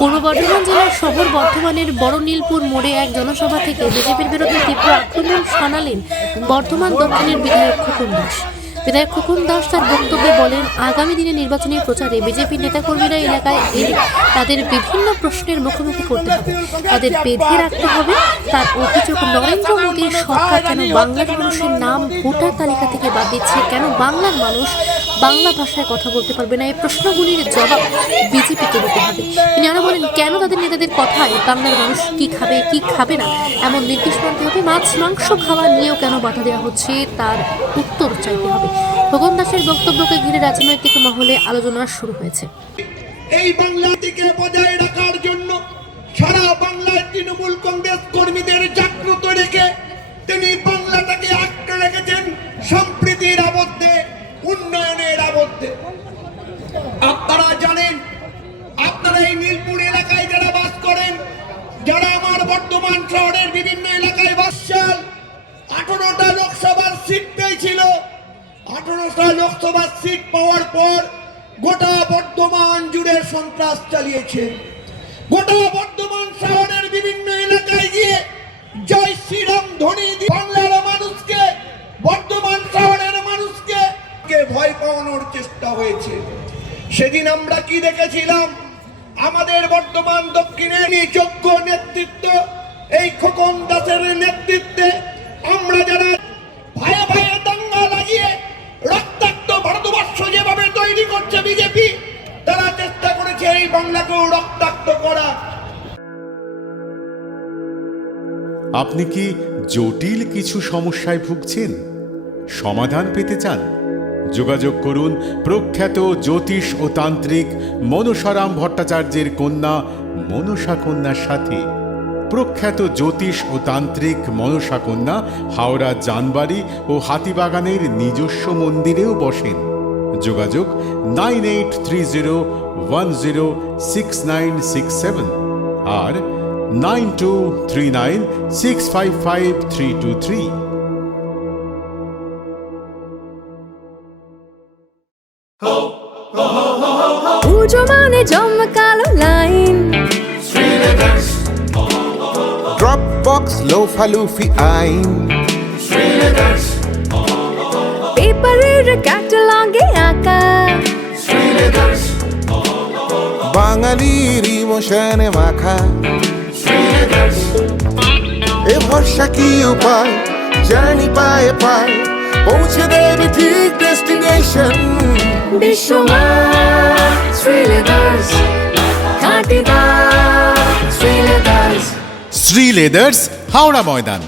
পূর্ব বর্ধমান জেলার শহর বর্ধমানের বড় নীলপুর মোড়ে এক জনসভা থেকে বিজেপির বিরুদ্ধে তীব্র আক্রমণ শানালেন বর্ধমান দক্ষিণের বিধায়ক খোকন দাস। বিধায়ক খোকন দাস তার বক্তব্যে বলেন, আগামী দিনে নির্বাচনী প্রচারে বিজেপির নেতাকর্মীরা এলাকায় এলে তাদের বিভিন্ন প্রশ্নের মুখোমুখি করতে হবে, তাদের বেঁধে রাখতে হবে। তার অভিযোগ, নরেন্দ্র মোদীর সরকার কেন বাংলার মানুষের নাম ভোটার তালিকা থেকে বাদ দিচ্ছে, কেন বাংলার মানুষ বাংলা ভাষায় কথা বলতে পারবে না, এই প্রশ্নগুলির জবাব বিজেপিকে দিতে হবে। তিনি আরো বলেন, কেন তাদের নেতাদের কথায় বাংলার মানুষ কি খাবে কি খাবে না এমন নির্দেশ মানতে হবে, মাছ মাংস খাওয়া নিয়েও কেন বাধা দেওয়া হচ্ছে তার উত্তর চাইতে হবে। খোকন দাসের বক্তব্যকে ঘিরে রাজনৈতিক মহলে আলোচনা শুরু হয়েছে। এই বাংলাটিকে বজায় রাখার জন্য সারা বাংলার তৃণমূল কংগ্রেস কর্মীদের জাগ্রত রেখে তিনি বাংলাটাকে আটকে রেখেছেন সম্প্রীতির আবদ্ধে, উন্নয়নের আবদ্ধে। আপনারা জানেন, আপনারা এই নীলপুর এলাকায় যারা বাস করেন, যারা আমার বর্ধমান শহরের বিভিন্ন এলাকায় বাসছেন, 18টা লোকসভার সিট পেয়েছিল। 18টা লোকসভার সিট পাওয়ার পর গোটা বর্ধমান জুড়ে সন্ত্রাস চালিয়েছে। গোটা বর্ধমান শহরের বিভিন্ন এলাকায় গিয়ে জয় শ্রীরাম ধ্বনি দিয়ে বাংলার মানুষকে, বর্ধমান শহরের মানুষকে ভয় পাওয়ানোর চেষ্টা হয়েছে। সেদিন আমরা কি দেখেছিলাম? আমাদের বর্ধমান দক্ষিণের যোগ্য নেতৃত্ব, এই খোকন দাসের নেতৃত্বে আমরা যারা ভয়ে ভয়ে দাঙ্গা লাগিয়ে রক্তাক্ত ভারতবর্ষ যেভাবে তৈরি করছে বিজেপি, তারা চেষ্টা করেছে এই বাংলাকেও রক্তাক্ত করা। আপনি কি জটিল কিছু সমস্যায় ভুগছেন? সমাধান পেতে চান? যোগাযোগ করুন প্রখ্যাত জ্যোতিষ ও তান্ত্রিক মনসারাম ভট্টাচার্যের কন্যা মনসা কন্যার সাথে। প্রখ্যাত জ্যোতিষ ও তান্ত্রিক মনসা কন্যা হাওড়া জানবাড়ি ও হাতিবাগানের নিজস্ব মন্দিরেও বসেন। যোগাযোগ 9830106967 আর 9239655323। পুজো মানে জমকালো লাইন, Dropbox লোফালুফি আইন, পেপারের ক্যাটালগে আঁকা, বাঙালির ইমোশনে মাখা। এ ভরসা কি উপায়, জার্নি পায়ে পায় পৌঁছে দেবে ঠিক ডেস্টিনেশন। বিশ্বমান শ্রীলেদার্স, খাঁটি দাম শ্রীলেদার্স। শ্রী লেদার্স, হাওড়া ময়দান।